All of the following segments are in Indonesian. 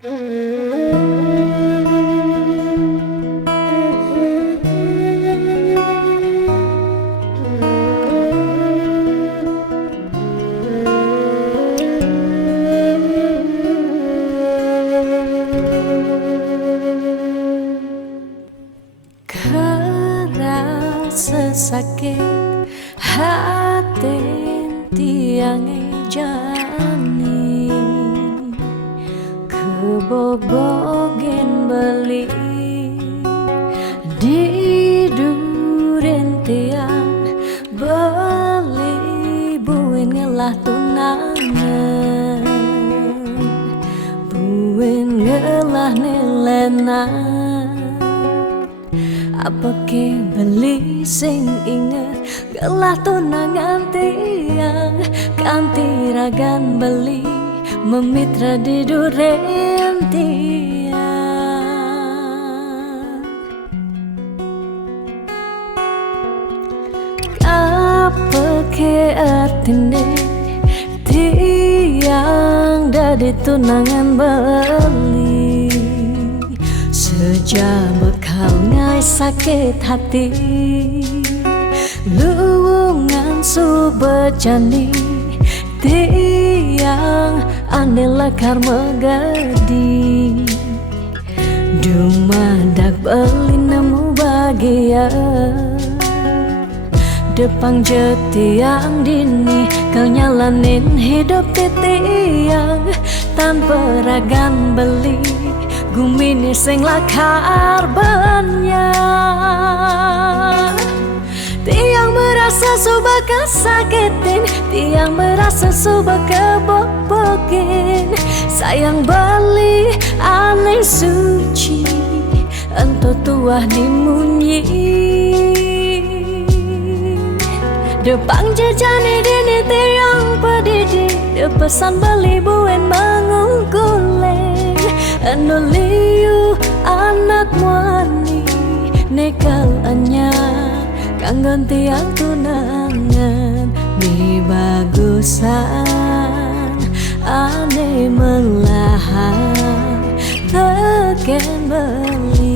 Kerasa sakit hati tiang jani kebobogen beli di duren tiang beli buin ngelah tunangan buin ngelah nilenan apa ke beli sing inget gelah tunangan tiang kanti ragan beli memitra di duren tiang apa ke artine tiang dari tunangan beli sejak bekal ngai sakit hati luwungan subejani tiang ane lekar megadi dumadak beli nemu bahagia depang jetiang dini kau nyalanin hidup tiang tanpa ragan beli gumini sing lakar banyak tiang merasa suba kesakitin tiang merasa suba kebobokin sayang beli aneh suci ento tuah dimunyi depang jejani dini tiang pedidi depesan beli buen mengungkuleng anu liu anak wani nekal anya kanggon tiang tunangan mi bagusan ane melahan teken beli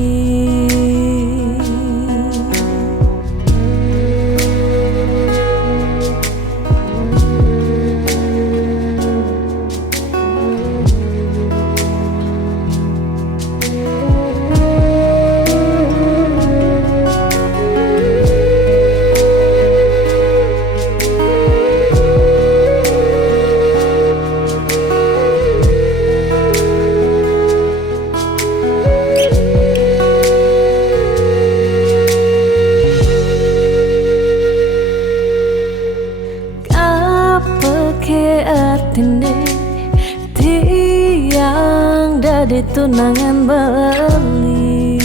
tiang dari tunangan beli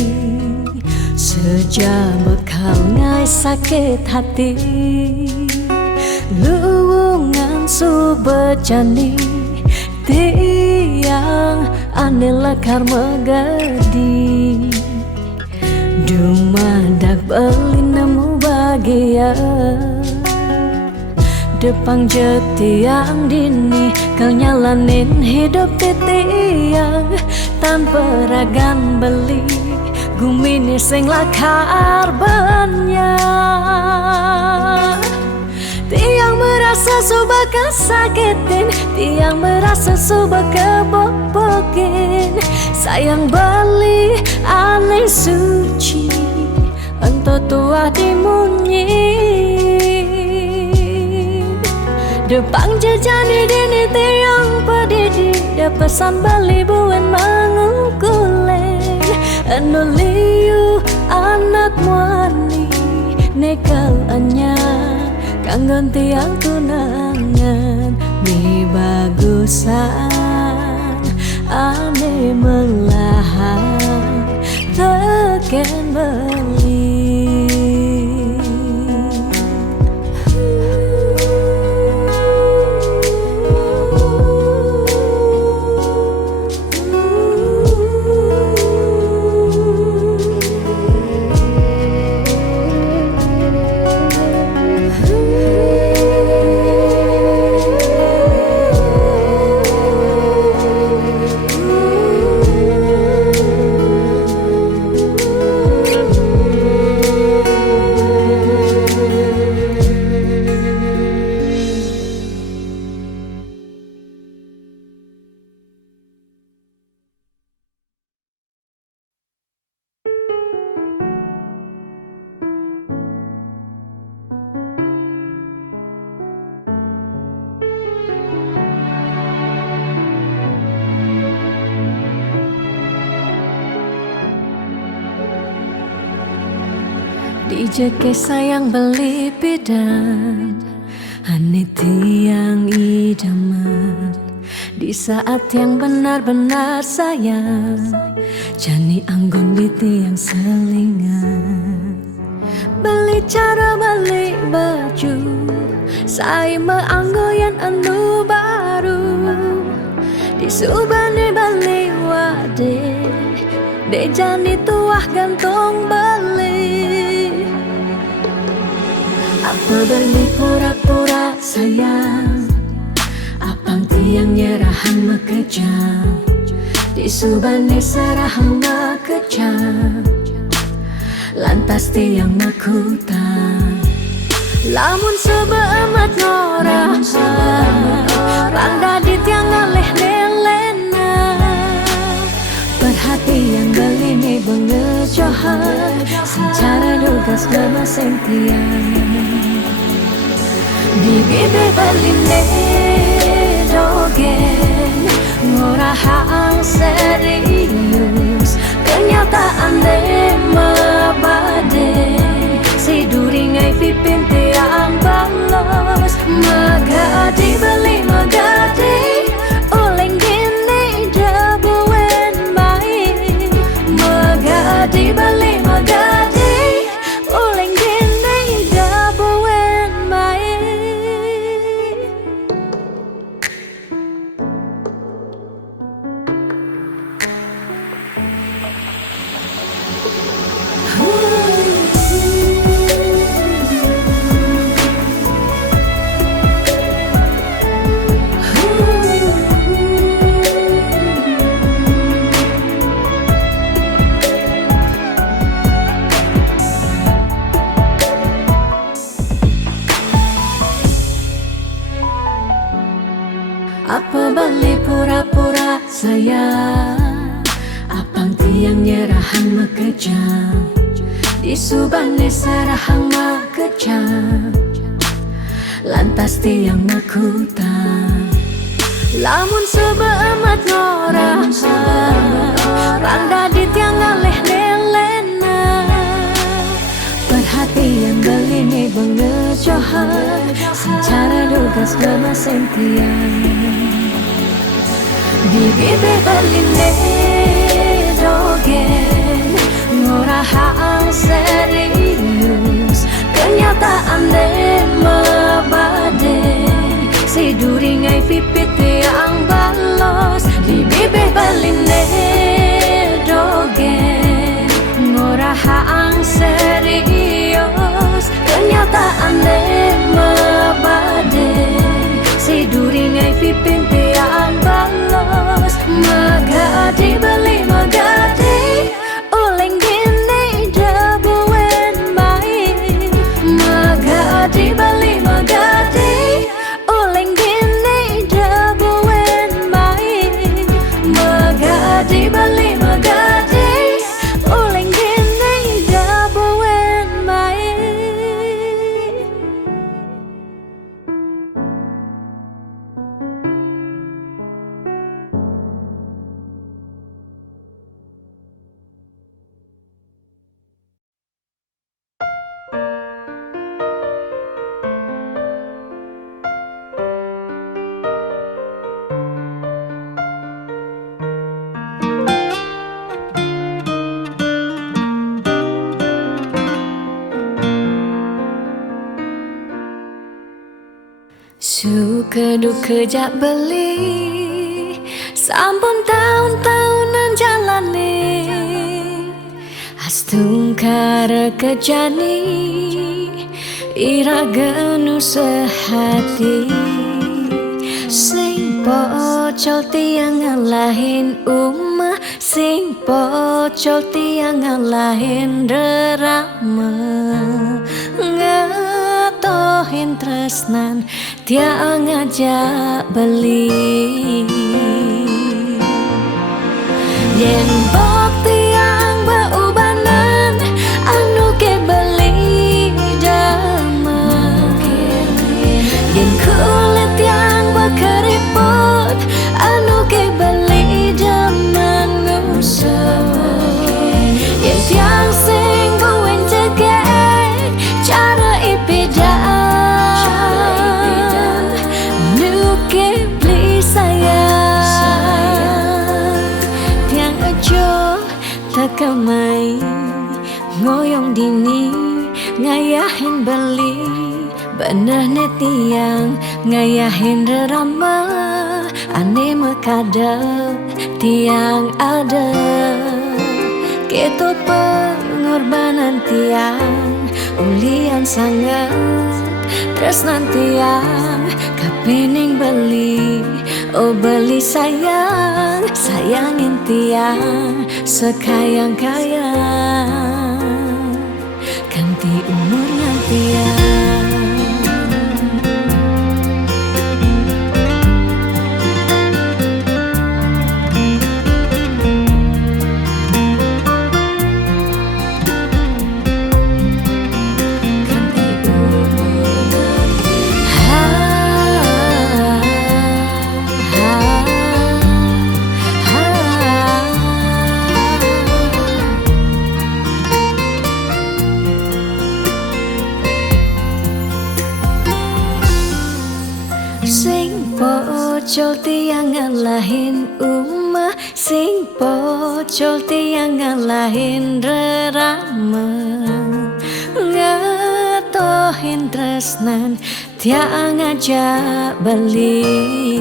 sejak bekal ngai sakit hati luwungan subejani tiang ane lekar megadi dumadak beli nemu bahagia depang jetiang dini kau nyalanin hidup tiang tanpa ragan beli gumini sing lakar banyak tiang merasa suba kesakitin tiang merasa suba kebobokin sayang beli aneh suci ento tuah dimunyi depang jejani dini tiang pedidi depesan beli buen mengungkuleng anu liu anak wani nekal anya kanggon tiang tunangan mi bagusan ane melahan teken beli Dijeke sayang beli bidan Ane tiang idaman di saat yang benar-benar sayang Jani anggon di tiang selingan Beli cara beli baju Saya meanggoyan anu baru Di subane beli wade De jani tuah gantung beli Apa beli pura-pura sayang Apang tiang nyerahan makejam Di subane serahan makejam Lantas tiang makutan Lamun sebeemat ngorah Randa di tiang ngaleh nelena Perhatian beli nih bengejohan Secara dugas lemaseng tiang Di bibe beli dogen Ngorahang serius Kenyataan de mabade Si duringai pipin tiang balos Magadi beli magadi Oleng gini dabuen baik Magadi beli magadi Oleng gini dabuen baik Apa beli pura-pura sayang Apang tiang nyerahan makejam Di subane serahang makejam Lantas tiang makutan Lamun sebeemat ngorah Randa di tiang ngaleh nelena Perhatian beli nih bengejohan Secara dugas lemaseng tiang Di bibe beli dogen Ngorahang serius Kenyataan de mabade Si duringai pipit tiang balos Di bibe beli dogen Ngorahang serius Kenyataan de mabade Si duringai pipin tiang balos Magadi beli magadi Oleng gini dabuen baik Magadi beli magadi Oleng gini dabuen baik Magadi beli magadi Oleng gini dabuen baik Suka duka jak beli Sampun tahun-tahunan jalani Astungkara kejani Ira genu sehati Sing pocol tiang ngalahin umah Sing pocol tiang ngalahin derama Ngatohin tresnan tiang ngajak beli Yen bok tiang beubanan Anu ke beli damai Yen kulit tiang bekeriput Anu ke beli daman ngusah Yen tiang sing kawen cegek aja tekamai ngoyong dini ngayahin beli bener netiang ngayahin derama ane mekadep tiang ada keto pengorbanan tiang ulian sangat tresnan tiang kapening beli oh beli sayang sayangin tiang sekayang-kayang ganti umurnya tiang. Sing pocol tiang ngalahin umah, sing pocol tiang ngalahin rerama, ngatohin tresnan tiang ngajak beli.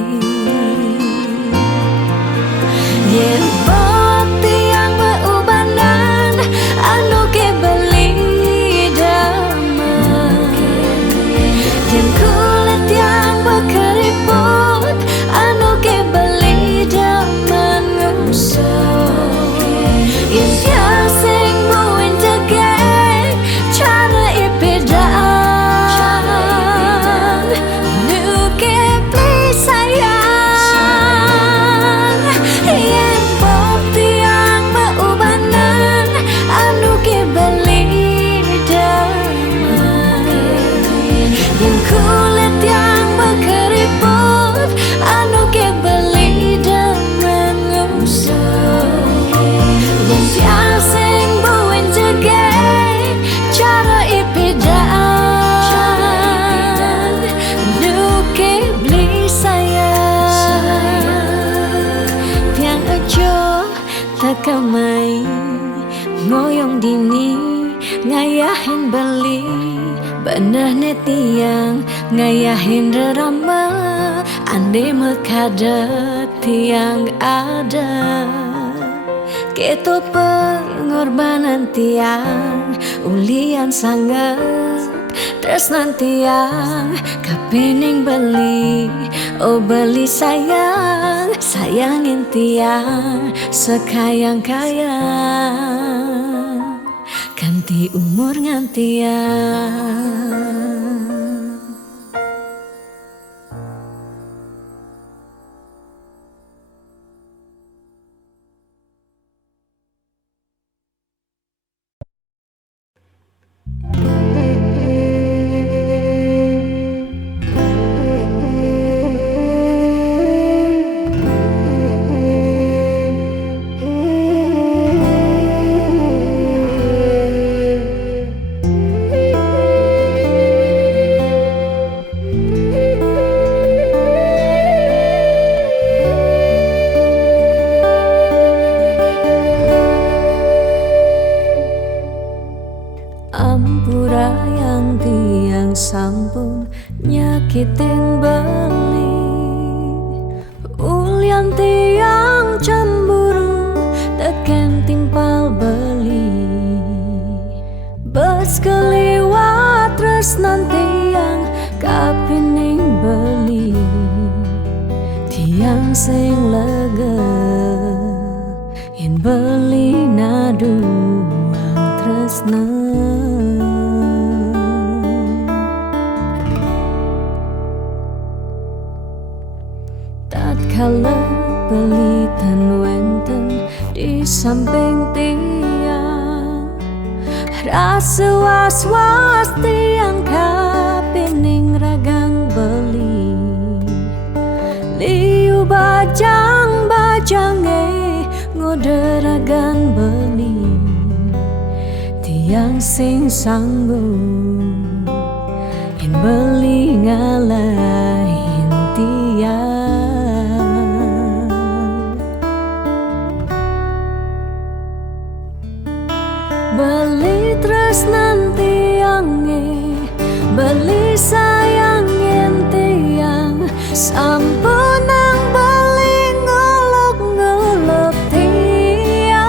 Yen pot tiang beubanan anu ke beli dama, yen kulit tiang keriput anu ke beli daman ngusuk yen sing buin tegek cara ipedaan nu ke beli sayang yen bok tiang beubanan anu ke beli daman yen kulit tiang keriput anu ke beli dengan ngusuk yen sing buin jegek cara ipedaan nu ke beli sayang tiang aja tekamai ngoyong dini ngayahin beli bener netiang ngayahin derama ande mekadet tiang ada keto pengorbanan tiang ulian sangat tresnan tiang kapening beli oh beli sayang sayangin tiang sekayang-kayang ganti umur ngantiang. Ampura yang tiang sampun nyakitin beli ulian tiang cemburu teken timpal beli bes keliwat tresnan tiang kapining beli tiang sing lega yen beli naduang tresnan tatkala pelitan wenten di samping tiang rasa was-was tiang kapining ragang beli liu bajang-bajange ngoderagan beli tiang sing sanggup yen beli ngalahin tiang beli tresnan tiange, beli sayang tiang, sampun nang beli ngolok-ngolok tiang,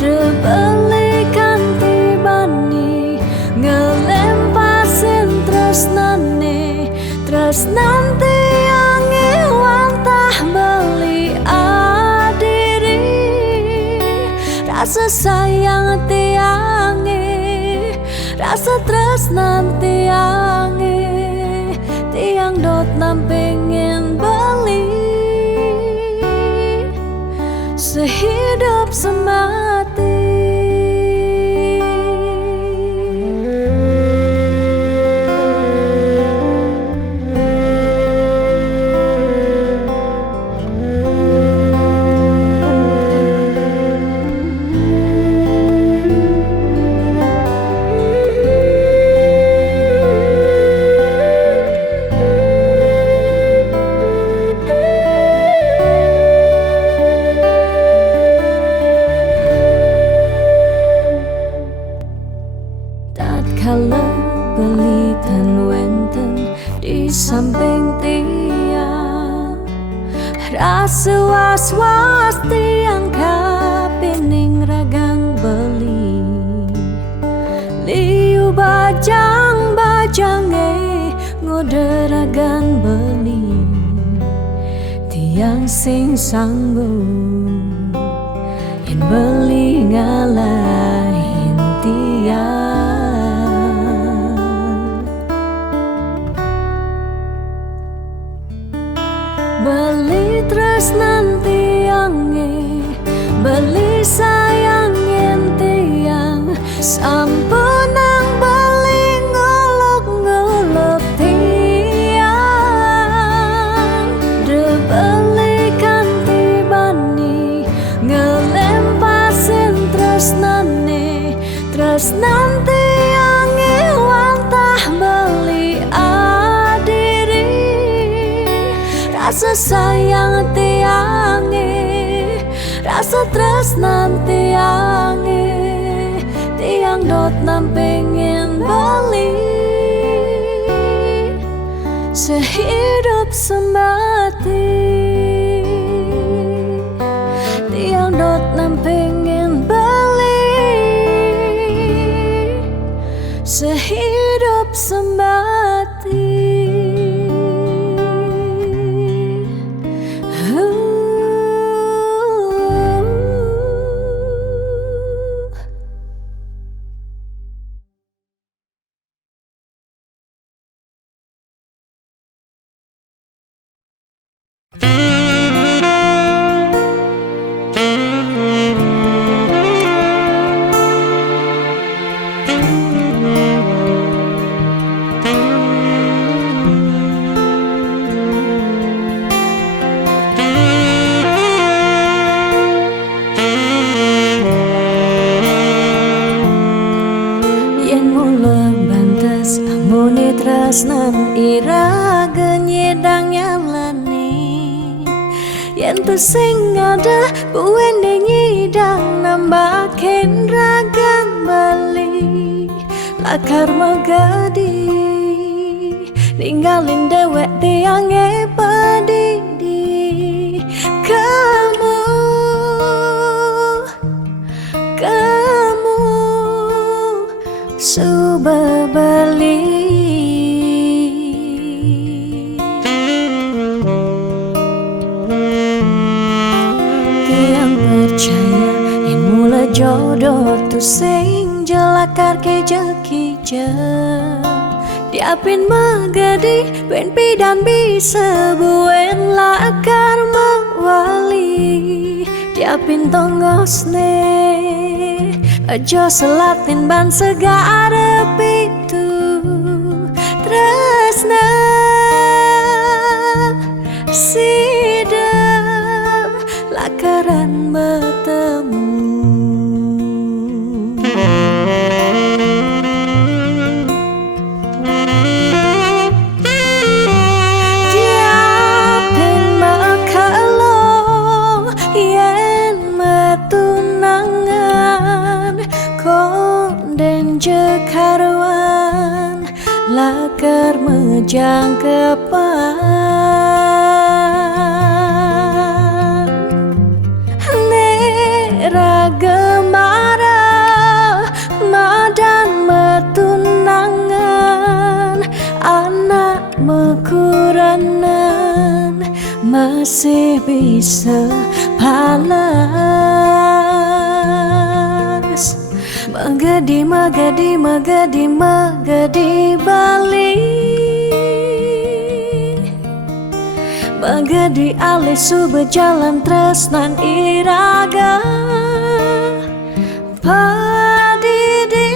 de beli kanthi bani ngelempasin tresnane, tresnan tiange wantah beli adiri, rasa sayang tiange, rasa tresnan tiange, tiang dot nam pengen beli sehidup semati. Tatkala beli tan wenten di samping tiang, rasa was-was tiang kapining ragang beli, liu bajang-bajange ngoderagan beli, tiang sing sanggup yen beli ngalahin tiang. Beli tresnan tiange, beli sayang tiang, sampun nang beli ngolok-ngolok tiang, de beli kanthi bani ngelempasin tresnane, tresnan tiange wantah beli adiri, rasa sayang tiange, rasa tresnan tiange, tiang dot nam pengen beli sehidup semati, tiang dot nam pengen beli sehidup semati. Muni tresnan ira genyedang nyalani, yen tu sing ada buwene nyidang nambahin ragang bali, lakar magadi ninggalin dewek tiange padidi. Kamu sudah beli, tiang percaya yang mula jodoh tu sing jelakar keja-keja, diapin magadi ben pidan bisa buen lakar mawali, diapin tongosne aja selatin ban segara pitu tresna sidam lakaran bertemu. Diapin makalo yen metunangan jekaruan lakar mejang kepan nera gemara madan metunangan anak mekuranan masih bisa palas magadi magadi magadi magadi Bali magadi alih sube jalan tresnan iraga padidi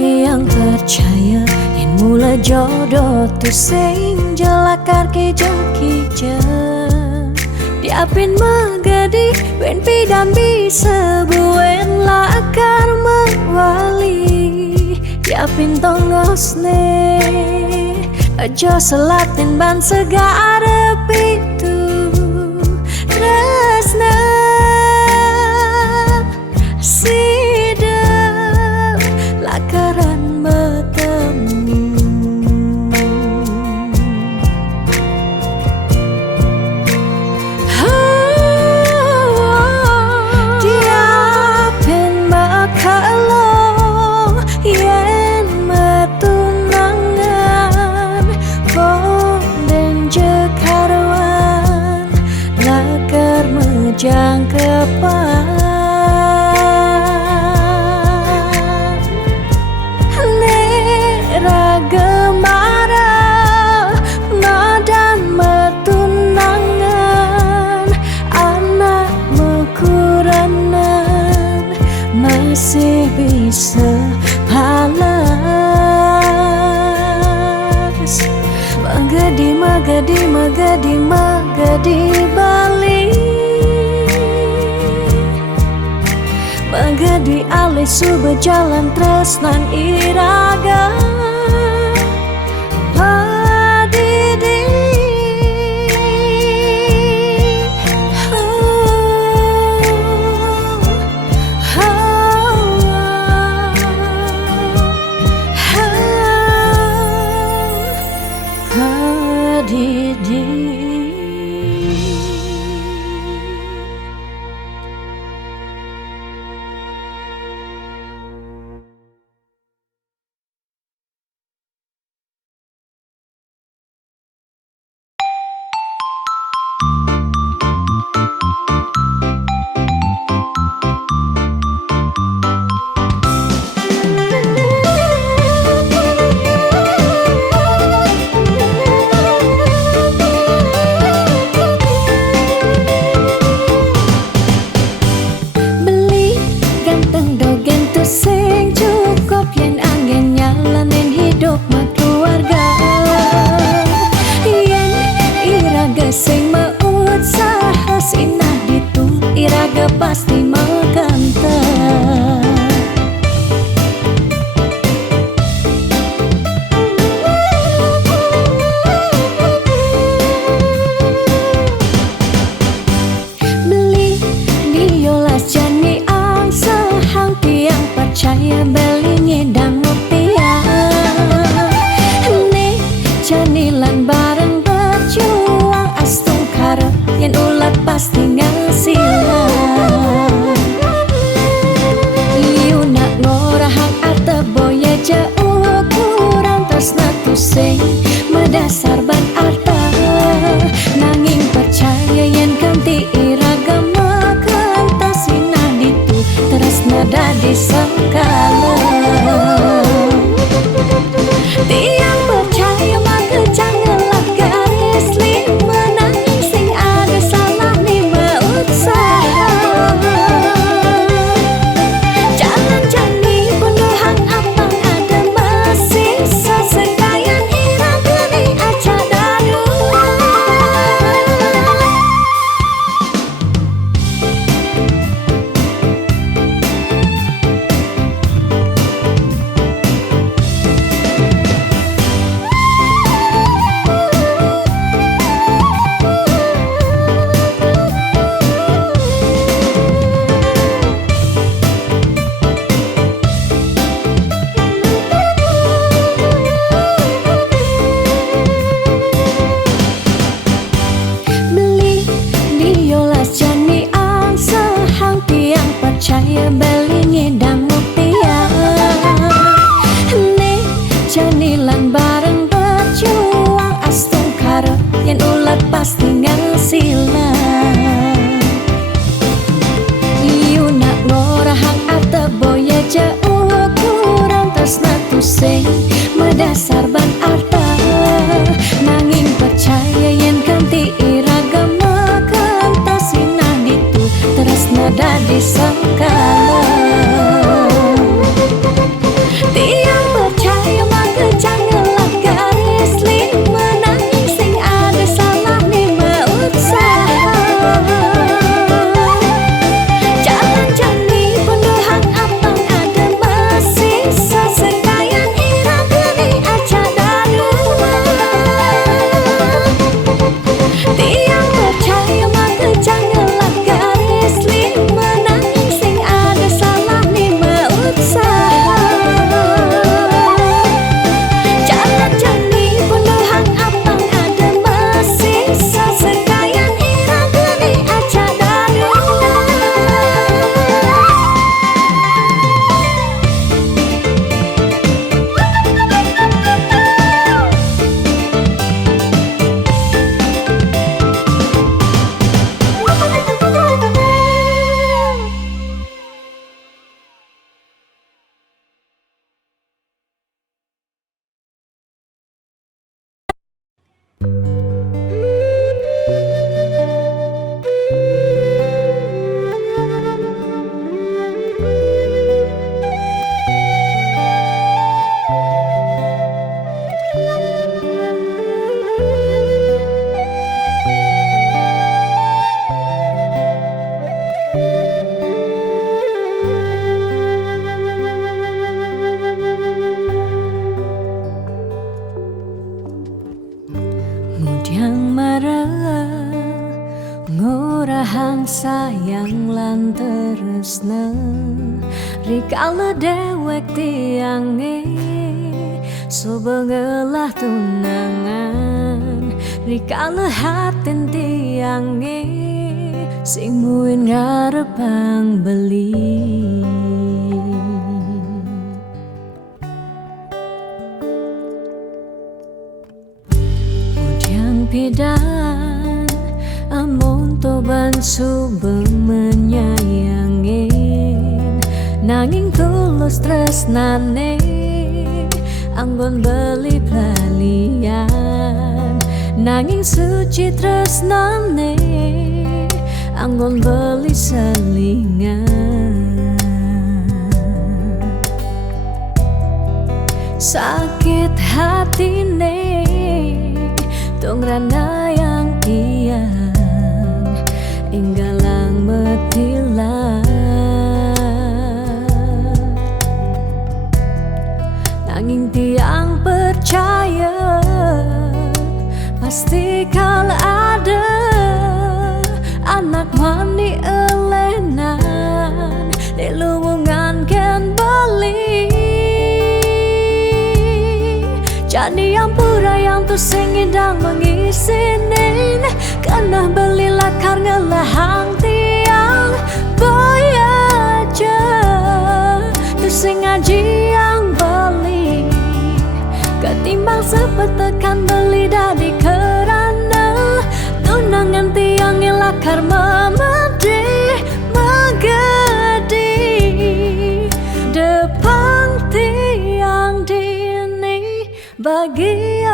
tiang percaya yang mula jodoh tu sing jelakar kija-kija diapin magadi wen pidam bisa buen lakar mewali diapin tongos ne aja selatin ban segara pitu tresna lakaran bertemu diapin makalong yen metunangan bonden jekaruan lakar mejang kepan gemara madan metunangan anak mekuranan masih bisa palas magadi magadi magadi magadi Bali magadi alih sube jalan tresnan iraga padidi padidi. Sing mausaha sinah ditu iraga pasti mengkantar beli diolas jani ang sahang tiang percaya beli ngedang ngopian nih janilan bareng berjuang astung karep yen ulat pasti ngasilan liu nak ngorahang arte boya jauh kurang tresna tu sing medasar ban arta nanging percaya yen kanti iragama kantasina ditu tresna dadi sakala tiang percaya maka janganlah garis lima nanging sing ada salah ni maut belingi dang muktian nih janilan bareng berjuang astung karo yen ulat pasti ngasilan iu nak ngorahang ate boya jauh kurang tresna tusing medasar ban arta nanging percaya yen ganti iragama kentasinan itu tresna dadi sengkala tiang percaya maka janganlah garis lima nanging sing ada salah lima usaha jalan jani penuh hak apang ada masih sesekayan irang geni aja dadua tiang percaya maka janganlah garis lima nanging sing ada salah lima usaha jalan jani penuh hak apang ada masih sesekayan irang geni aja dadua Mudyang marah ngorahang sayang lan tresna rikala dewek tiange sobengelah tunangan rikala hatin tiange sing muin ngarepang beli pidan amon toban sube menyayangin nanging tulus tresnane anggon beli pelalian nanging suci tresnane anggon beli selingan sakit hatine tong rana yang tiang inggalang metilan nanging tiang percaya pasti kal ada anak mani elenan di luwungan ken bali jadi ampura yang tu singidang mengisinin karena beli lakar ngelahang tiang boy aja tu sing ngaji yang beli ketimbang sepetekan beli dari kerana tunangan tiang lakar memedi megedi depan tiang dini bagian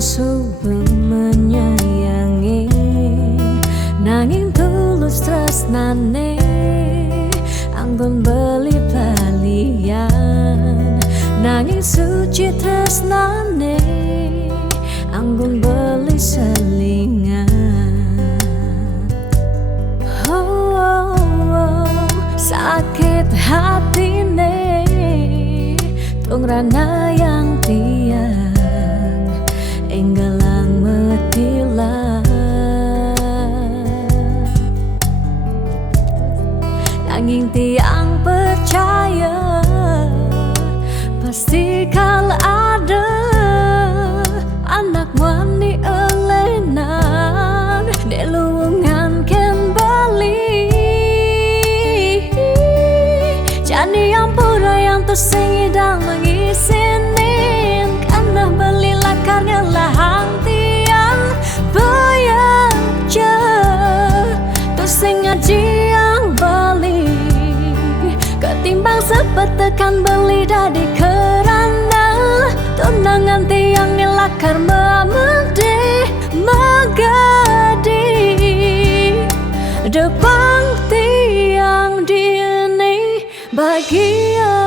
subeng menyayangi, nanging tulus tresnane anggon beli balian, nanging suci tresnane anggon beli selingan. Sakit hatine tung rana yang tiang enggalang metilah, nanging tiang percaya pasti kal ada anak wani elenan delungan ken bali. Jani yang pura yang tersing idang mengisinin, karena beli lakarnya lahang tiang bayar je tersing ngaji yang beli, ketimbang sepet tekan beli dadi kerana tunangan tiang ni lakar memede magadi depan tiang dini bahagia.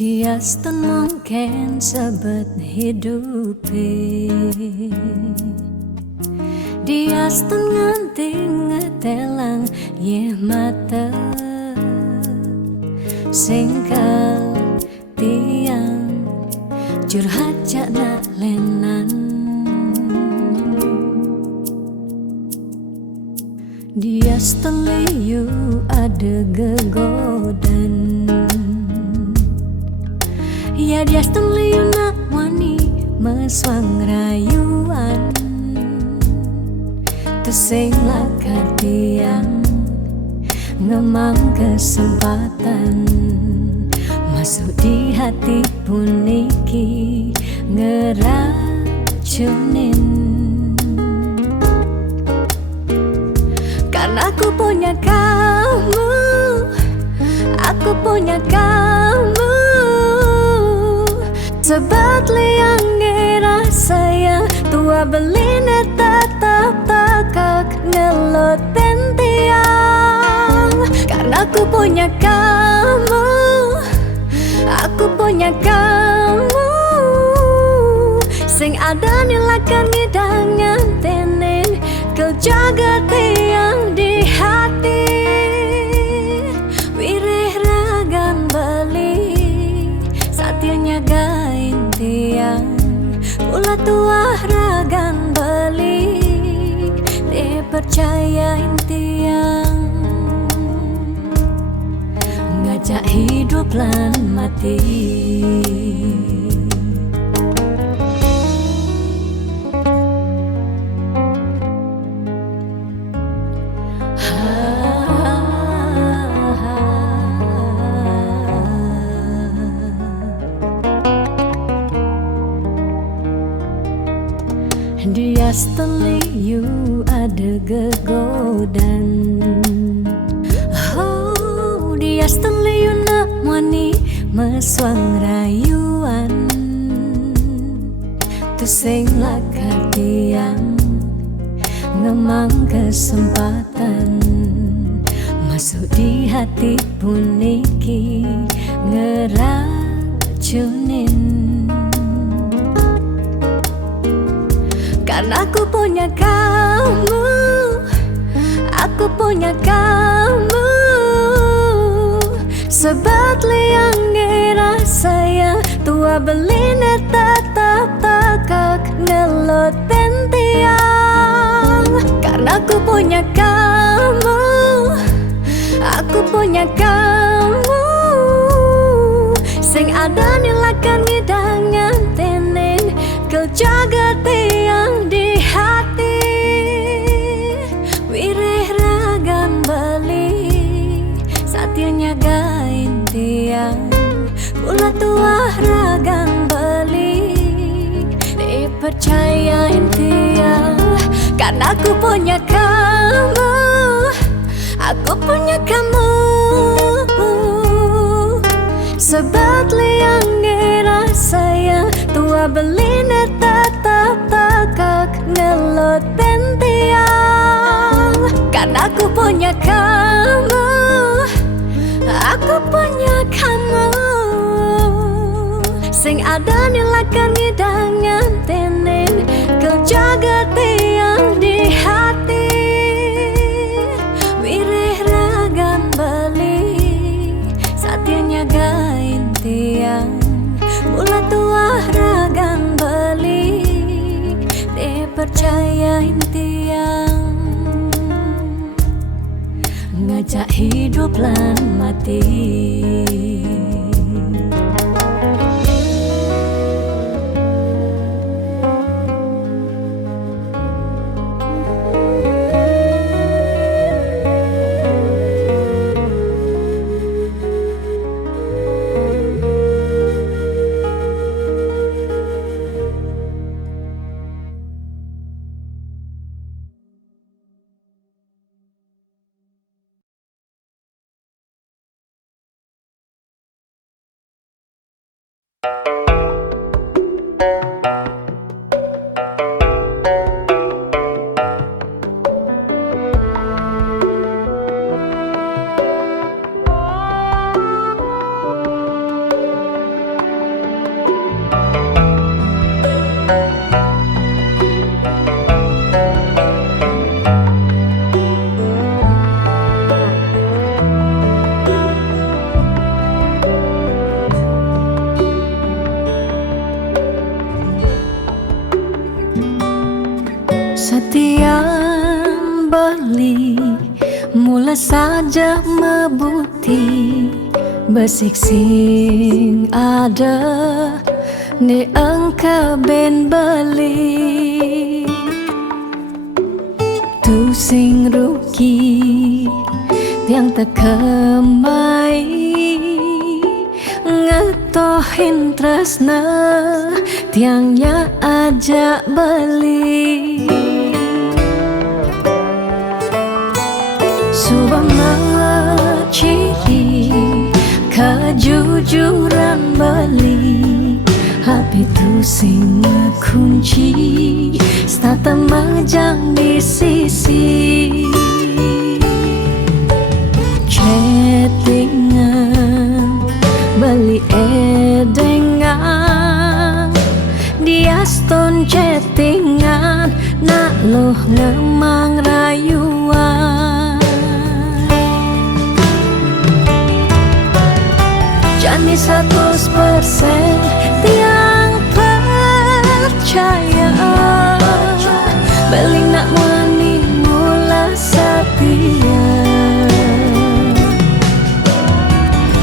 Dia mungkin sebet hidupi, dia nganti ngetelang ye mata singkal tiang curhat nak lenan. Dia liu ada gegodan, ya dia liu nak wani meswang rayuan, tesing lakar tiang ngemang kesempatan masuk di hati puniki ngeracunin. Karena aku punya kamu, aku punya kamu, sebab liang ngerasa yang tua beline tetap takak ngelot tiang. Karena aku punya kamu, aku punya kamu, sing ada nilakan ngidangan tenin kau jaga tiang di hati. Wirih ragan beli satilnya gain tiang, pula tua ragan beli dipercayain tiang, ngajak hidup lan mati. Dia liu ada gegodan, oh dia liu nak wani meswang rayuan, tusing lakar tiang ngemang kesempatan masuk di hati puniki ngeracunin. Karena aku punya kamu, aku punya kamu. Sebab liang ngerasa yang tua beline tetap takak ngelot pentiang. Karena aku punya kamu, aku punya kamu. Sing ada nilakan ngidangan tenen kau jaga tiang di hati. Wireh ragam beli satianya gain tiang. Mula tua ragam beli dipercayain tiang. Karena aku punya kamu, aku punya kamu. Sebab liang ngerasa yang tua beline tetap takak ngelot pentiang. Karena aku punya kamu, aku punya kamu. Sing ada nilakan ngidangan tenen kau jaga tiang di hati. Wireh ragam beli satianya gain tiang. Mula tua ragam beli dipercayain tiang. Ngajak hidup lan mati. Setiap beli mula saja mebuti besik sing ada ni engkau ben beli. Tu sing rugi tiang tekemai ngetohin tresna tiangnya ajak beli. Subama ciri kejujuran beli. Hati tu sing kunci stata majang di sisi. Chattingan beli edengan dia stone chattingan nak loh ngemang rayuan. Jani 100% tiang percaya beli nak wani mula setia.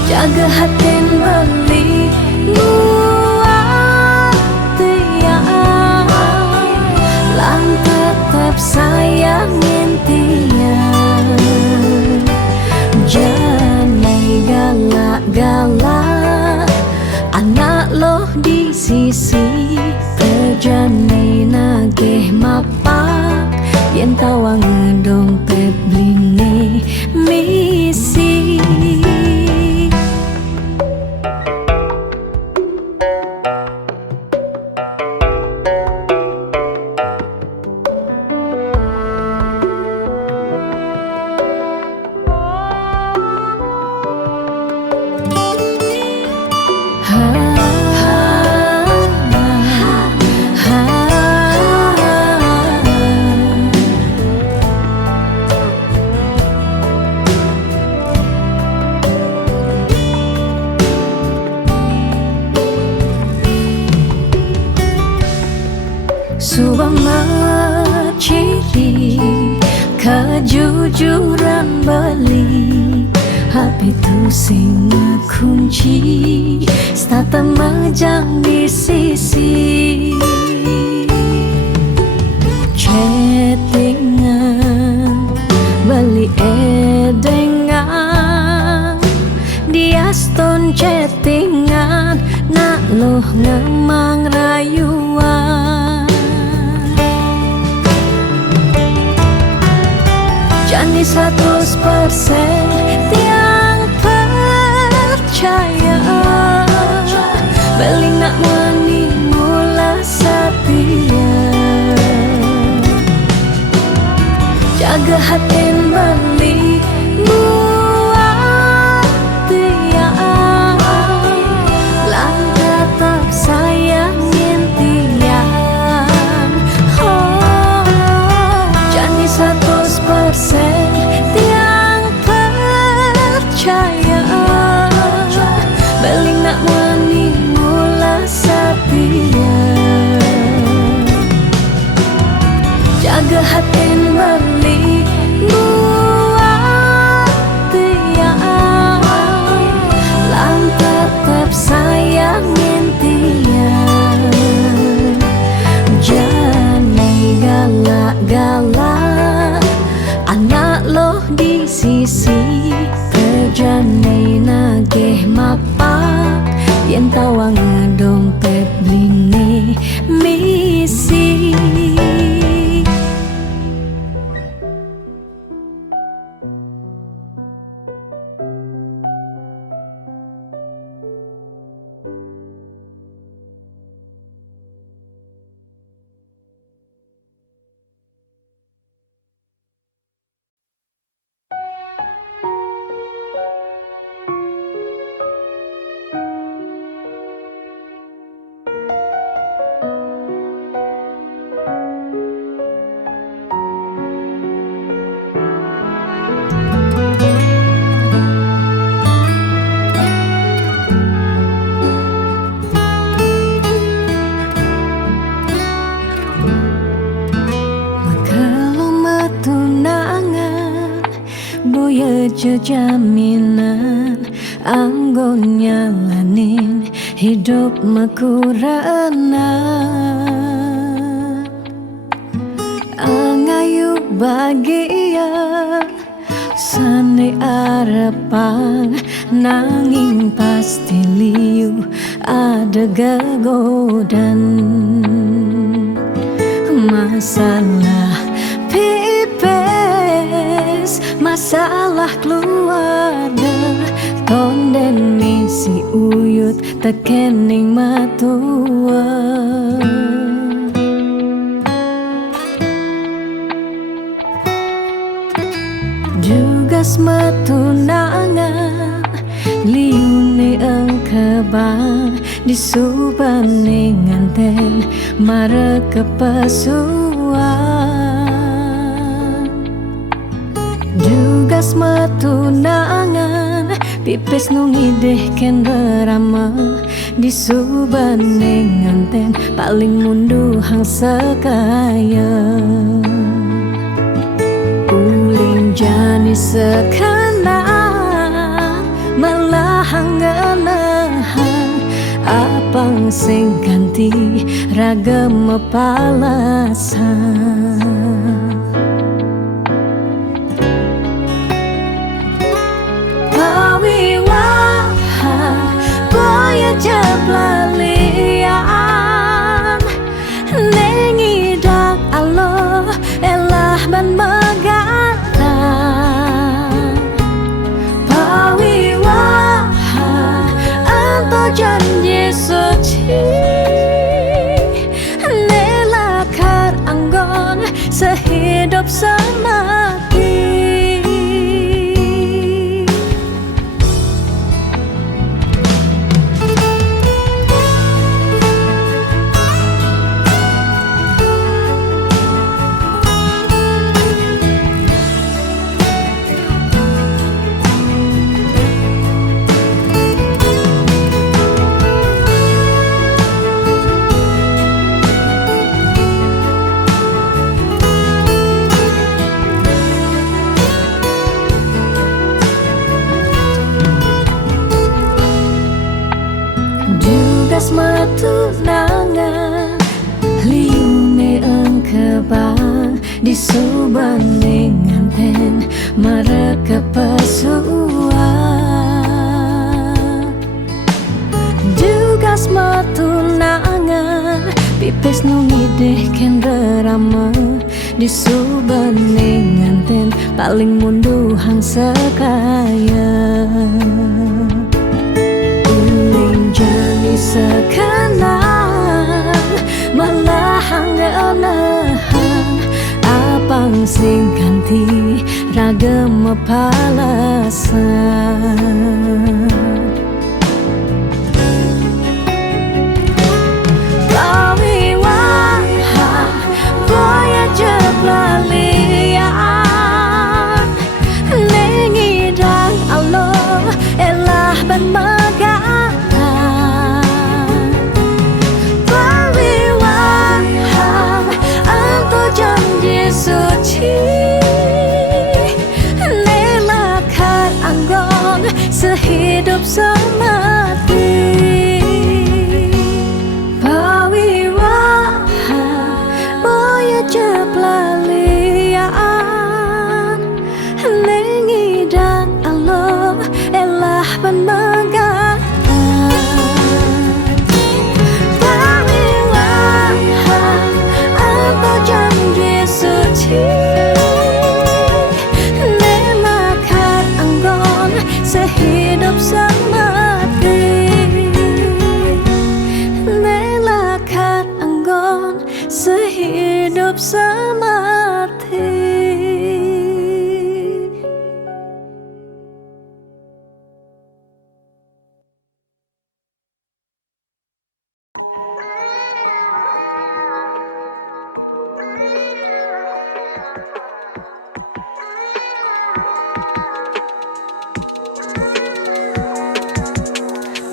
Jaga hati beli buat tiang lan tetap sayangin tiang. Jangan galak-galak anak loh di sisi. Terjani nageh mapak yen tawang dompet blingi misi. kejujuran beli HP tu sing kunci Stata majang di sisi Chattingan beli edengan Dia stone chattingan Nak loh ngemang rayuan Jani 100% tiang percaya Beli nak mani mula setia Jaga hatin beli buat dia Lang tetap sayangin tiang Jani 100% tiang percaya Beli nak mani mula setia Jaga hatin beli buat dia Lang tetap sayangin dia Jangan galak-galak Anak loh di sisi Kerjane nageh mapak Yen tawang dompet bline misi Jaminan anggon nyalanin hidup makurana Angayu bahagia sane arepang nanging pasti liu ada gegodan masalah Masalah keluarga Tonden misi uyut tekening matua Jugas matunangan Liune ang kabang Disubane nganten Mara kepasuan Jugas matunangan Pipis nungideh ken berama Disubane nganten Paling munduhang sekaya Uling jani sekana Malahang ganahan Apang sing ganti Ragam mapalasan Jablalian Nengidak Allah elah ban megata Pawiwahan Anto janji suci Nelakar anggon sehidup semati Tugas matunangan liune ang kebang di subaning nganten mereka pesua. Tugas matunangan pipis nungideh ken rama di subaning nganten paling munduhan sekaya. Jani sekarang melahang elahang apang sing ganti ragam palasan. Pawiwahan boya jeblalian nengidang Allah elah ban magaan. Suci nelakan anggon sehidup semati. Pawiwahan boya jeblalian nengidang Allah elah ban magaan. Pawiwahan apa janji suci nelakan anggon sehidup semati. Nelakan anggon sehidup semati.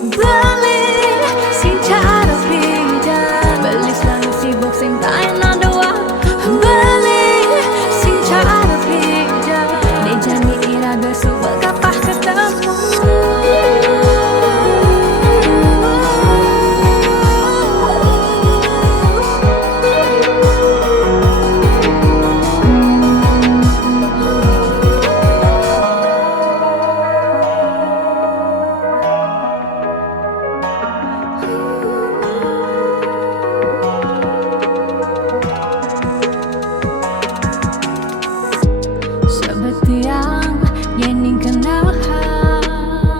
Beli sing cara beda, beli selalu sibuk sing tak enak doa. Beli sing cara beda, dia jani iraga subak kapah ketemu. Sebetiang yening kenahan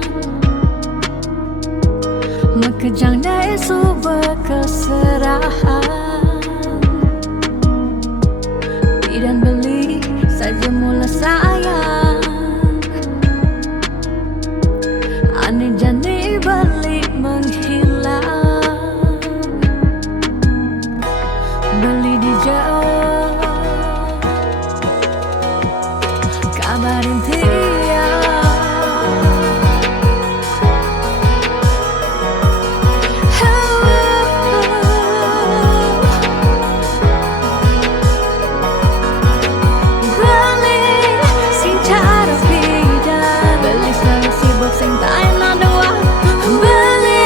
mekejang daya subak keserahan. Bidan beli saja mula sayang aneh jani balik menghilang. Beli di jauh kabarin dia beli sing cara beda, beli selalu sibuk sing tak enak doa. Beli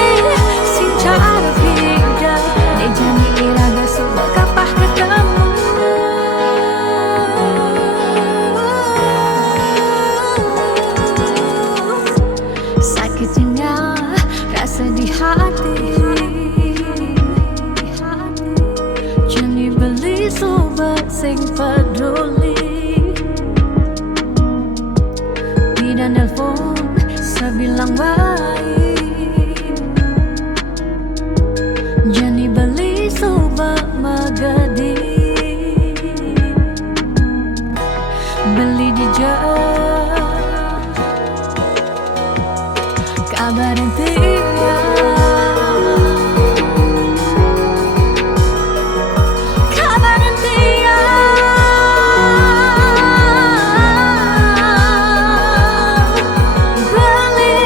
sing cara beda, dia jani iraga subak kapah ketemu. Sakitnya rasa di hati, jani beli sobat sing peduli. Bidan nelfon sebilang baik, jani beli sobat magadi. Beli di jauh kabarin dia kabarin dia beli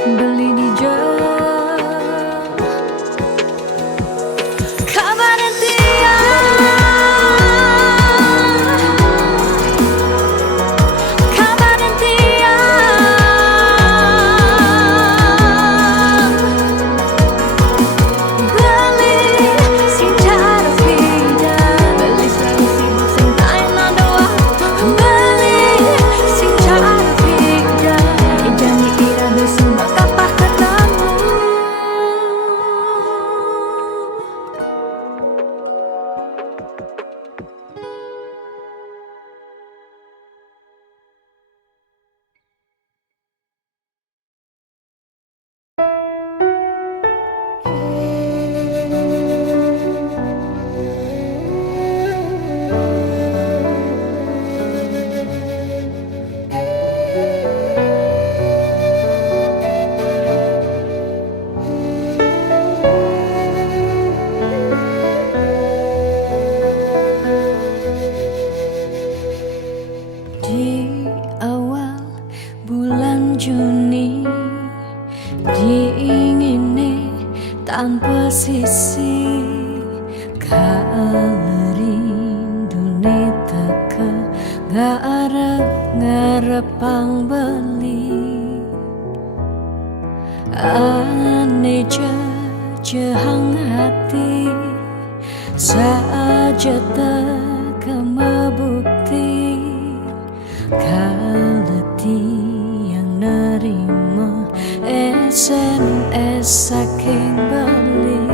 beli di kabar yang kabar yang beli sing cara pindah, beli selalu sibuk sing tak enak doa, beli sing cara pindah, janji ira besok bakal ketemu. Di awal bulan Juni diingini tanpa sisi, kalerindu teka ngarep-ngarepang beli, aneh jehang hati saja teka membukti, kaleti yang nerima SMS saking beli,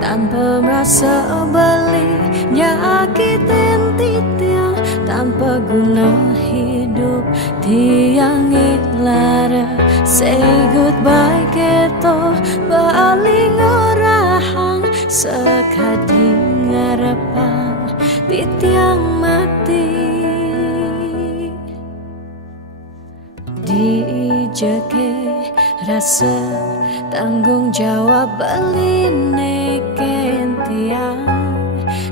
tanpa merasa beli nyakitin titiang, tanpa guna hidup tiang lara. Say goodbye keto baling orahang sekadi ngarepang titiang mati. Dijeke rasa tanggung jawab beli neken tiang,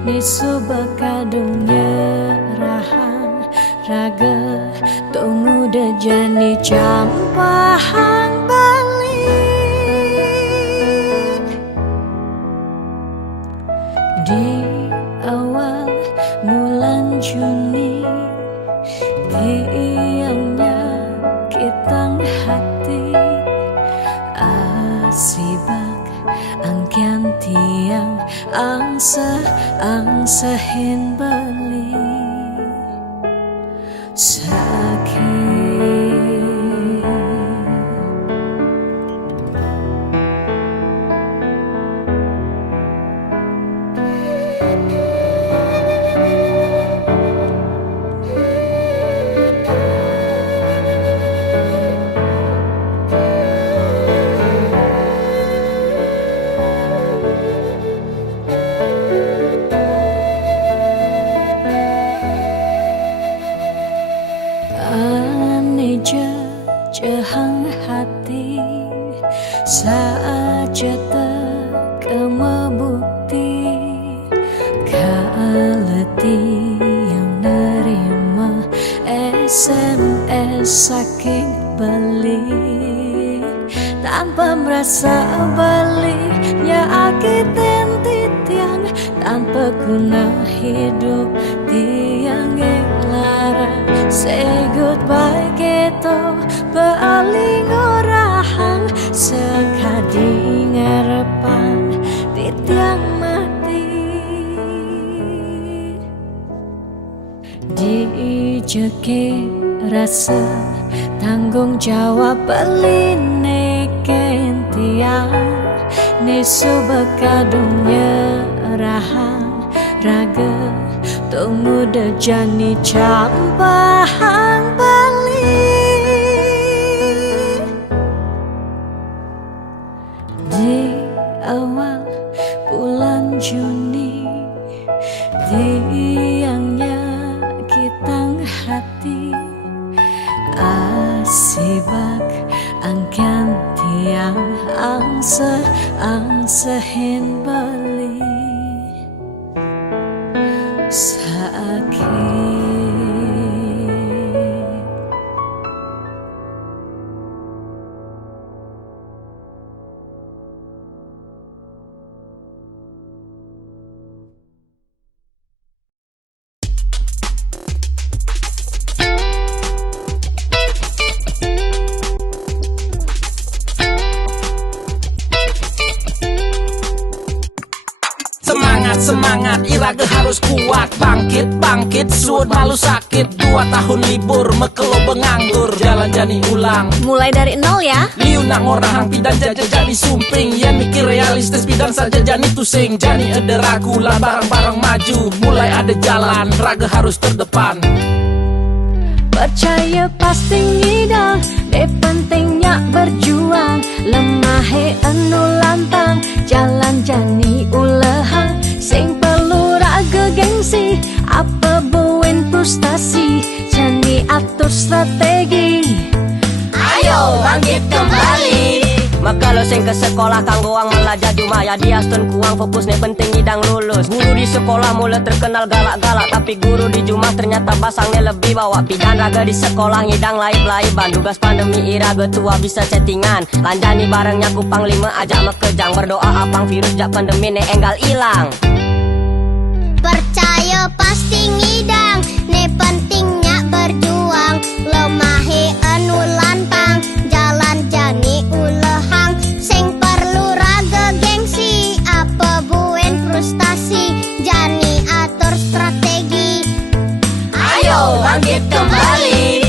nisu bakadung nyerahan raga tunggu dejani campahang bali. Di awal bulan Juni tiangnya kitang hati, asibak angkian tiang angsahin beli sakit. Aneh jehang hati saja teka membukti, kaleti yang nerima SMS saking beli, tanpa merasa beli nyakitin titiang, tanpa guna hidup tiang lara. Say goodbye keto baling orahang sekadi ngarepang titiang mati. Dijeke rasa tanggung jawab beli neken tiang, nesu bakadung nyerahan raga tunggu dejani campahang bali. Di awal bulan Juni tiangnya kitang hati, asibak angkan tiang angsahin beli sakit. semangat, iraga harus kuat. Bangkit, suut malu sakit. 2 tahun libur, mekelo benganggur. Jalan jani ulang, Mulai dari nol ya. liu nak ngorang pidan jaja jani sumping. Yan mikir realistis pidan saja jani tusing. Jani ada ragu lah barang-barang maju. Mulai ada jalan, raga harus terdepan. Percaya pasti ngidang, pentingnya berjuang. Lemah anu lantang, jalan jani ulehang. Sing perlu raga gengsi, apa buin frustasi. Jani atur strategi, Ayo bangkit kembali. Maka lo sing ke sekolah kanggo ang belajar cuma ya dia stun kuang fokus nih penting ngidang lulus. Guru di sekolah mulai terkenal galak-galak, tapi guru di Jumat ternyata basangnya lebih bawa pidan. Raga di sekolah ngidang laib-laiban, tugas pandemi iraga tua bisa chattingan. Lanjani barengnya kupang 5 ajak mekejang, berdoa apang virus jak pandemi nih enggal ilang. Percaya pasti ngidang, ne pentingnya berjuang. Lemahe anu lantang, jalan jani ulehang. Sing perlu raga gengsi, apa buen frustasi. Jani atur strategi, Ayo bangkit kembali.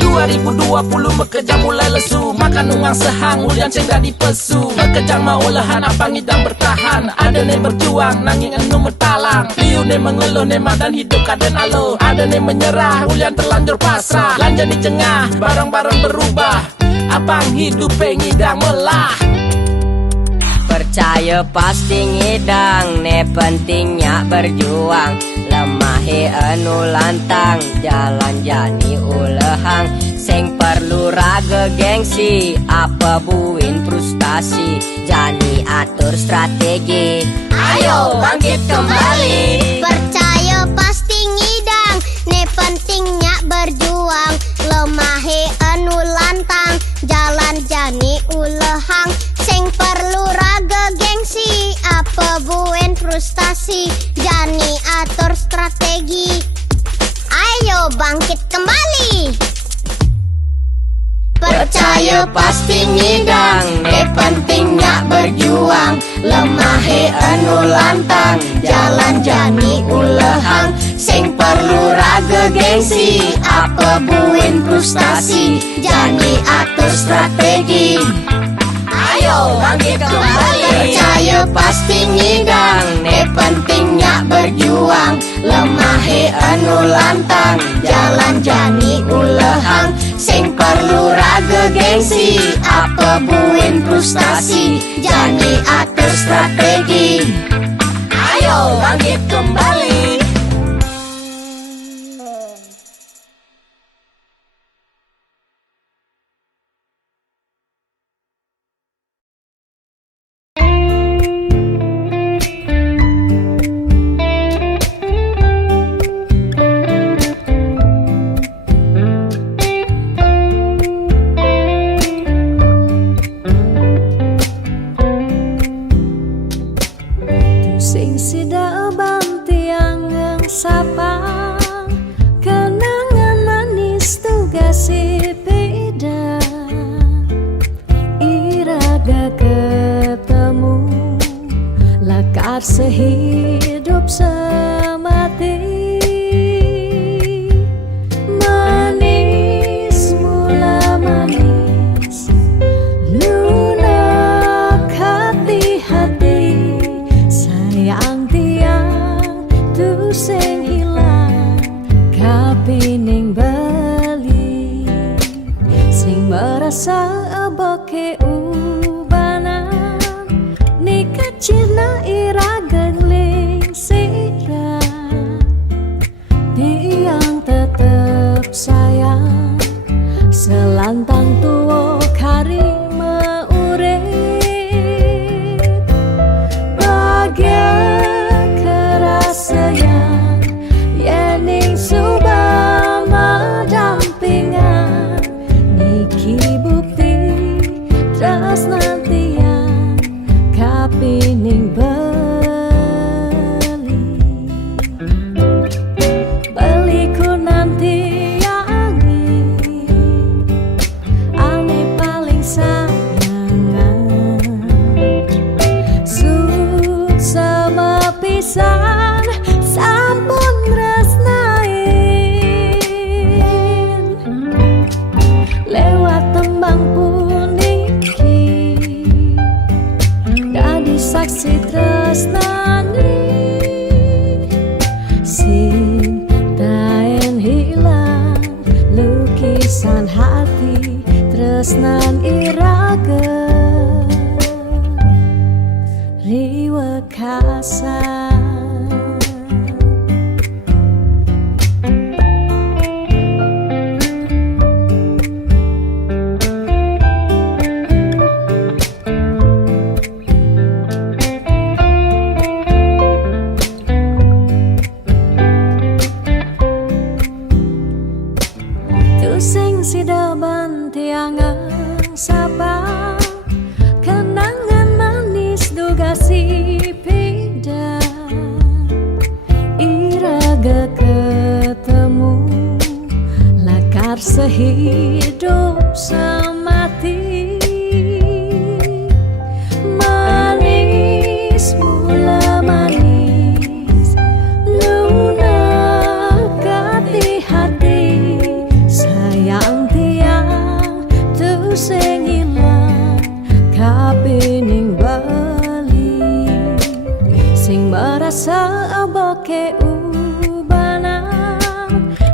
2020 bekerja mulai lesu, makan uang sehang ulian cengga di pesu. Bekerja mau lahan apa ngidang bertahan, ada ne berjuang nanging enu mertalang. Liu ne mengeluh ne madan hidup kaden alo, ada ne menyerah ulian terlanjur pasrah. Lanjut di cengah barang-barang berubah, apang hidup ngidang melah. Percaya pasti ngidang, ne pentingnya berjuang. Lemahe anu lantang, jalan jani ulehang. Sing perlu raga gengsi, apa buin frustasi. Jani atur strategi, ayo bangkit kembali. percaya pasti ngidang, ne pentingnya berjuang. Lemahe anu lantang, jalan jani ulehang. Sing perlu raga gengsi, apa buen frustasi. Jani atur strategi, ayo bangkit kembali. Percaya pasti ngidang, pentingnya berjuang. Lemahe anu lantang, jalan jani ulehang. Sing perlu raga gengsi, apa buin frustasi. Jani atur strategi, ayo bangkit kembali. Percaya pasti ngidang, pentingnya berjuang. Lemahe anu lantang, jalan jani ulehang. Sing perlu raga gengsi, apa buin frustasi. Jani atur strategi, ayo bangkit kembali. Sing sida bantiang sapang, kenangan manis tugas beda. Iraga ketemu, lakar sehidup semati. Manis mula manis, lunak hati-hati. Sayang tiang tu sing hilang, kapining bali. Sing merasa aboke ubanan, nikah cina iraga ling sirah. Tiang tetep sayang, selantang tuo kari meurip. Bahagia kerasaan, yening subama dampingan. Niki bukti tras nantian, kapining ber saksi tresnani sing taen hilang lukisan hati tresnan irage riwa kasa. Sing sidaban tiangang sapa kenangan manis duga si pida iraga ketemu lakar sehidup semati manis mula manis lunak di hati sayang tiang tu sing ilang kapining bali sing merasa aboke ubanang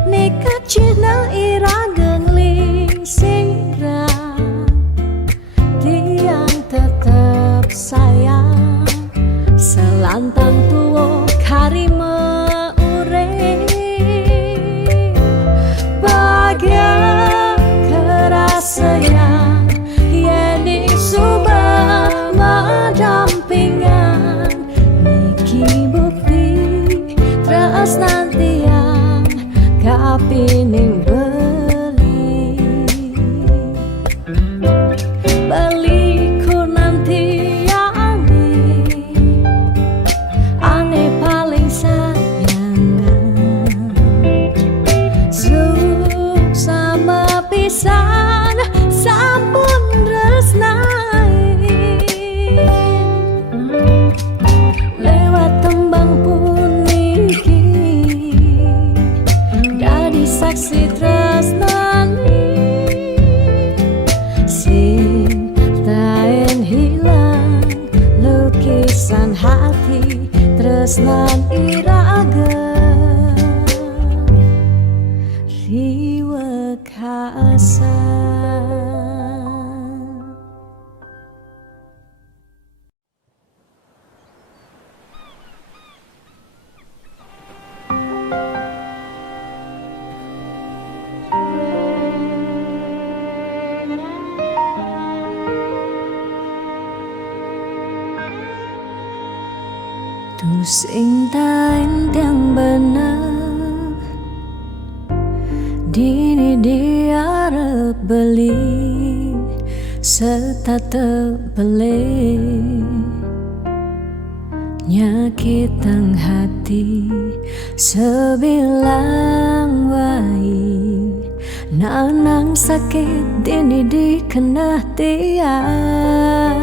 nekat cina irageng ling singra tiang tetap sayang selantang tuo karima sayang yeni suba madampingan niki bukti terus nanti yang kapining beliku nanti yang ane paling sayangan sama pisan sampun resnai lewat tembang puniki dadi saksi tresnani sing taen hilang lukisan hati tresnan irage riwa kasa. Tu sing taen tiang bener dini diarep beli serta terbeli nyakitan hati sebilang wai nanang sakit dini dikena tiang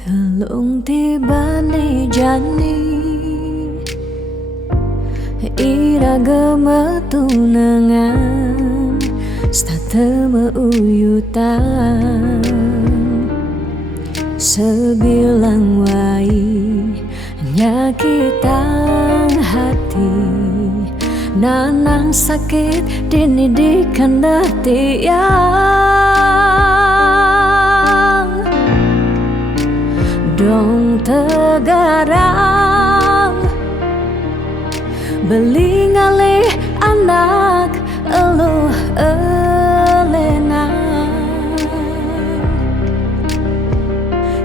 telung tiba ni jani iraga metunangan stata meuyutan sebilang wai nyakitan hati nanang sakit dini dikena tiang dong tegarang beli ngalih anak eluh elena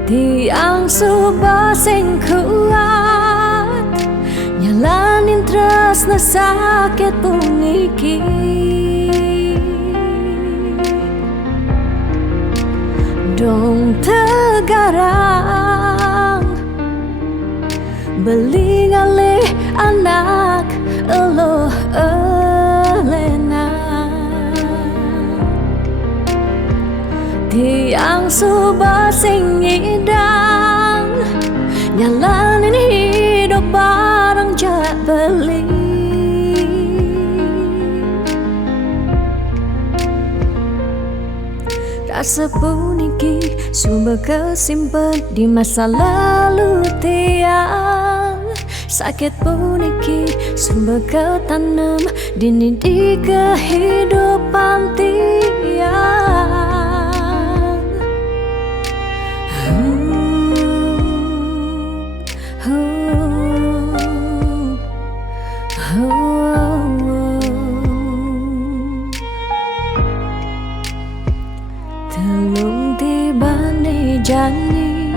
tiang suba sing kuat nyalanin tresna sakit puniki dong tegarang beli ngalih anak eluh elena tiang suba sing idang nyalanin hidup bareng jak beli Rasa puniki sumber kesimpan di masa lalu tiang. Sakit puniki sumber ketanam dini di kehidupan tiang. Telung tibane jani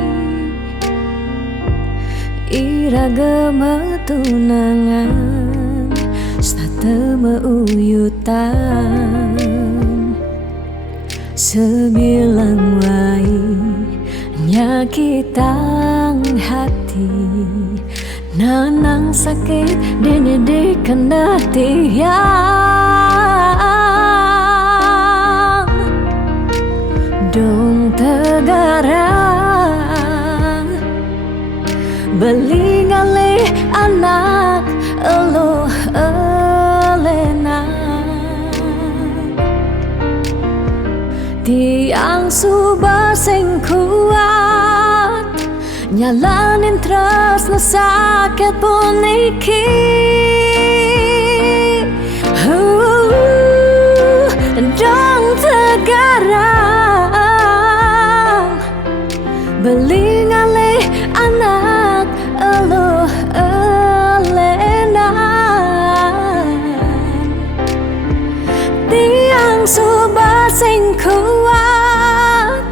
iraga tunangan stata meuyutan sebilang wai nyakitang hati nanang sakit dene de kena tiang dong tegarang belingale anak elo elena tiang subah sing kuat nyalanin terus na sakit puniki dong tegarang belingale anak elo elena tiang subah sing kuat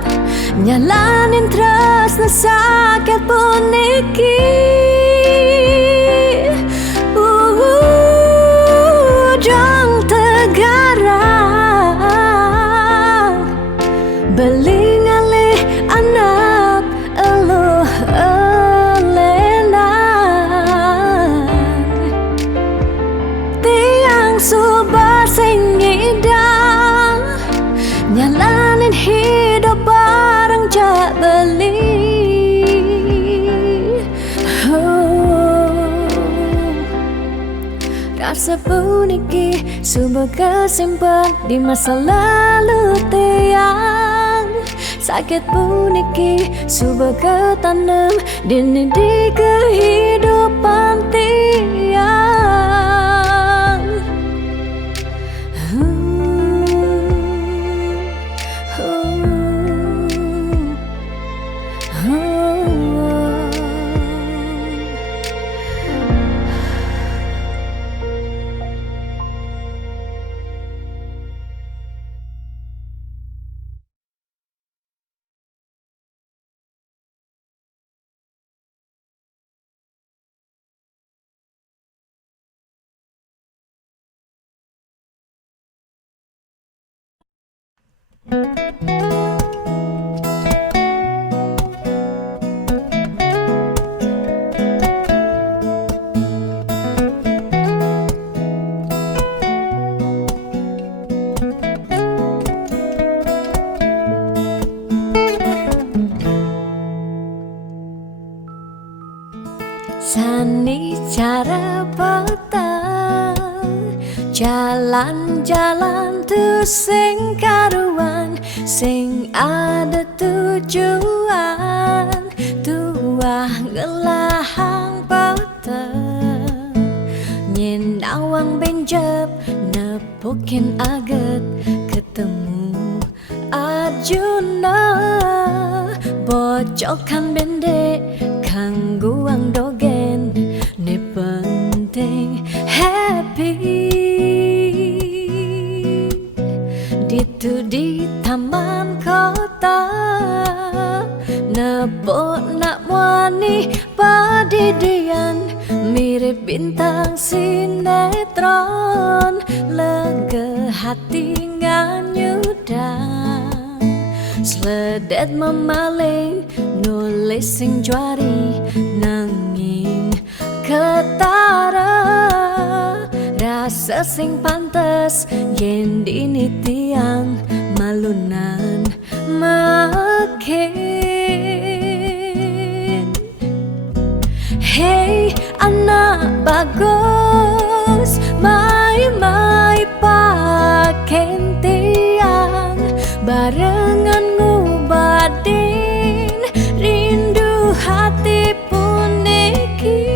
nyalanin terus na sakit puniki dong tegarang belingale anak elo elena tiang subah sing ngidang nyalanin hidup bareng jak beli. Rasa puniki sumber kesimpan di masa lalu tiang. Sakit puniki sumber ketanam dini di kehidupan tiang. Sani cara petang jalan-jalan tu sing karuan sing ada tujuan tuah ngelahang petang nyen awang benjep nepukin aget ketemu Arjuna bocokan bendek kangguang dogen ne penting happy ditu di taman kota nebok nak wani padidian mirip bintang sinetron lega hati nganyudang sledet memaling nulis sing juari nanging ketara rasa sing pantes yen dini tiang malunan makin. Hey anak bagus mai paken tiang barengan ngubatin rindu hati pun iki.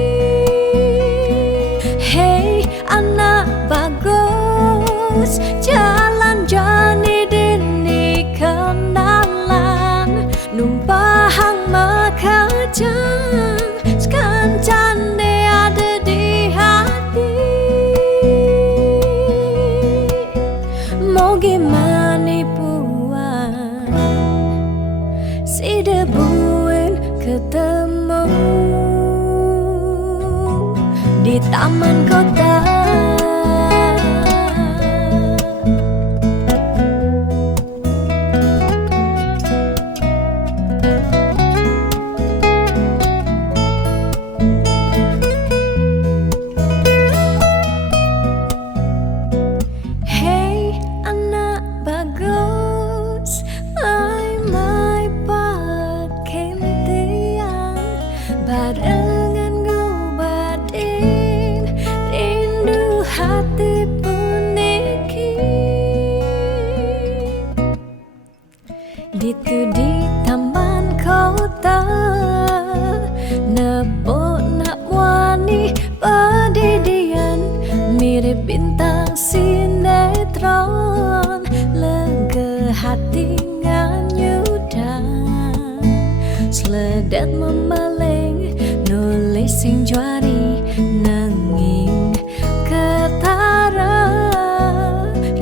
Hey anak bagus, jalan jani dini kenalan, numpahang makajang sekancan de ada di hati. Mau gimana puan si debuin ketemu di taman kota. Hey anak bagus, my pakai tiang barengan ngubatin rindu hati pun iki. Ditu di taman kota, nepok nak wani padidian, mirip bintang sinetron, lega hati nganyudan, seledet memeleng nulis sing juari nanging ketara,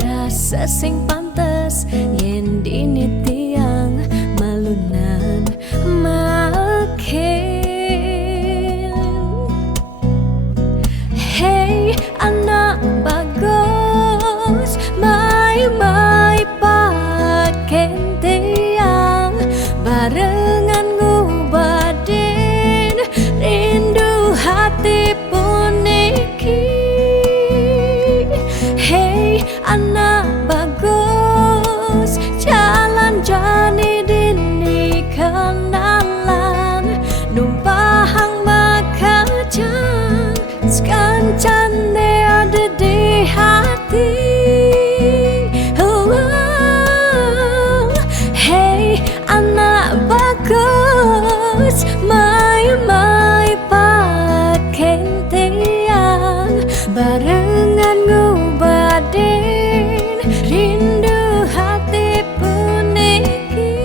rasa sing pantes yen dini tiang malunan makin. Hey anak bagus, my pakai tiang barengan ngubatin rindu hati pun iki. Hey anak bagus, jalan jani dini kenalan, numpahang makajang sekancan de ada di hati. Hey anak bagus, my pakai tiang barengan ngubatin rindu hati pun iki.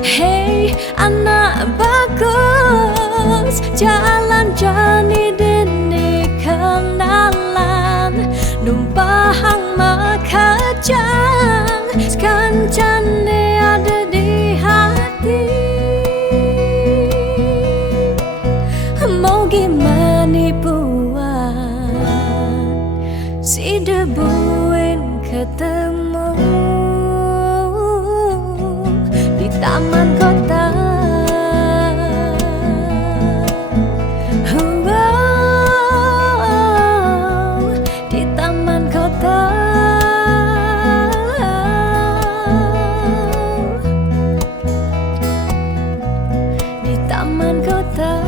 Hey anak bagus, jalan jani dini kenalan, numpahang makajang sekancan de ada di hati. Mau gimana puan si debuin ketemu di taman kota. Di taman kota. Di taman kota.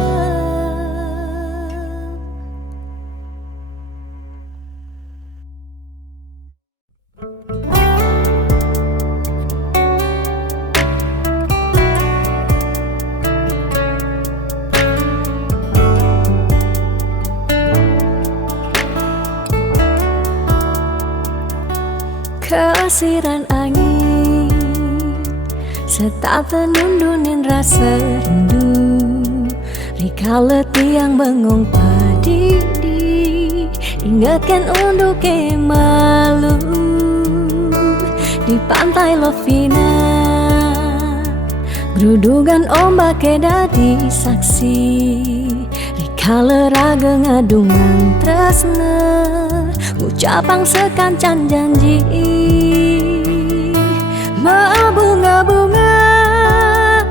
Keasiran angin setata nundunin rasa rindu, rikala tiang bengong padidi, ingatkan untuk malu di pantai Lovina, gerudugan ombak dadi saksi, rikala raga ngadungan tresna, ngucapang sekancan janji. Bunga-bunga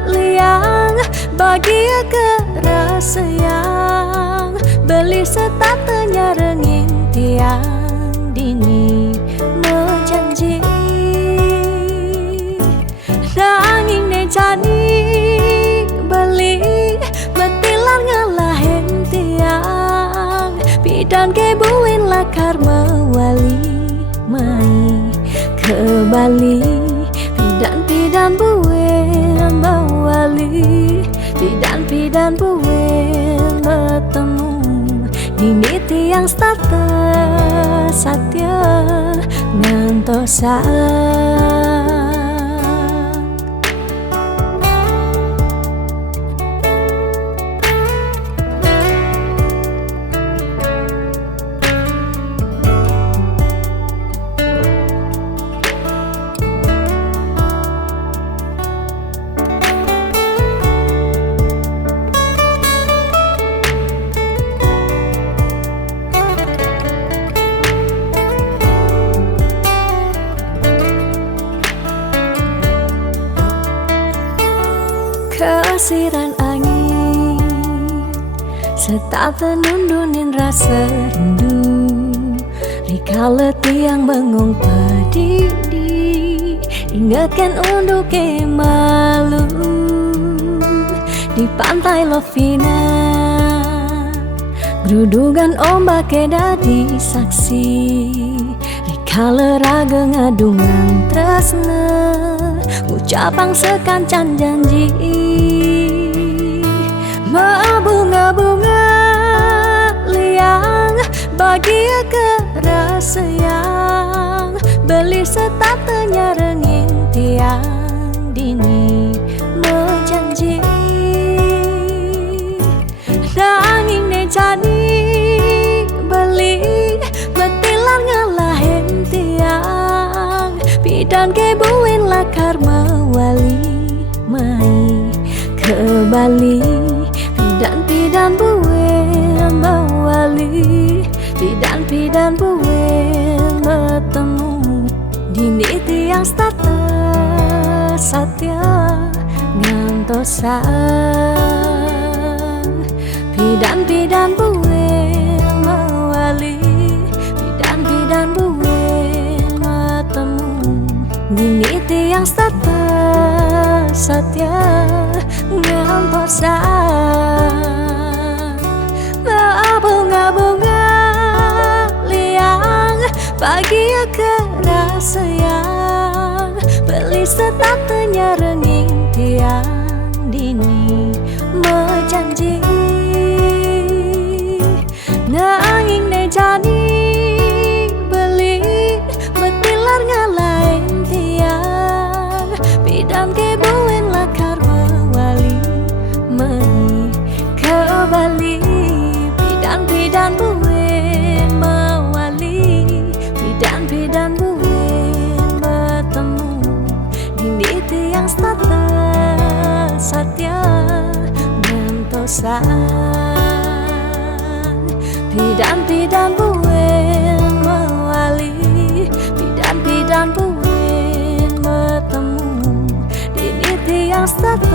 liang bahagia kerasa yang beli setatenya rengin tiang dini menjanji. Nanging ne jani beli betilan ngalahin tiang, bidan kebuin lakar mewali mai ke Bali, pidan buin bawali, pidan buin bertemu di niti yang starter satya ngantosa. Kesiran angin serta tenundunin rasa rindu, rikala tiang bengong pedidi, ingatkan untuk malu di pantai Lovina, gerudugan ombak dadi saksi, rikala raga ngadungan tresna, ucapang sekancan janji. Bunga-bunga liang bahagia kerasa yang beli setatenya rengin tiang dini menjanji nanging ne jadi beli betilar ngalahin tiang pidan kebuin lakar mawali mai ke Bali, pidan buin bawali, pidan buin bertemu di niti yang starter satya ngantosa. Pidan buin bawali, pidan buin bertemu di niti yang starter satya ngantosa. Bunga-bunga liang bahagia kerasa yang beli setatenya renging tiang dini menjanji nanging ne jadi beli betilar ngalahin tiang pidan kebuin lakar mawali meni ke Bali, pidan buin mawali, pidan buin bertemu di niti yang starter satya ngantosa. Pidan buin mawali, pidan buin bertemu di niti yang starter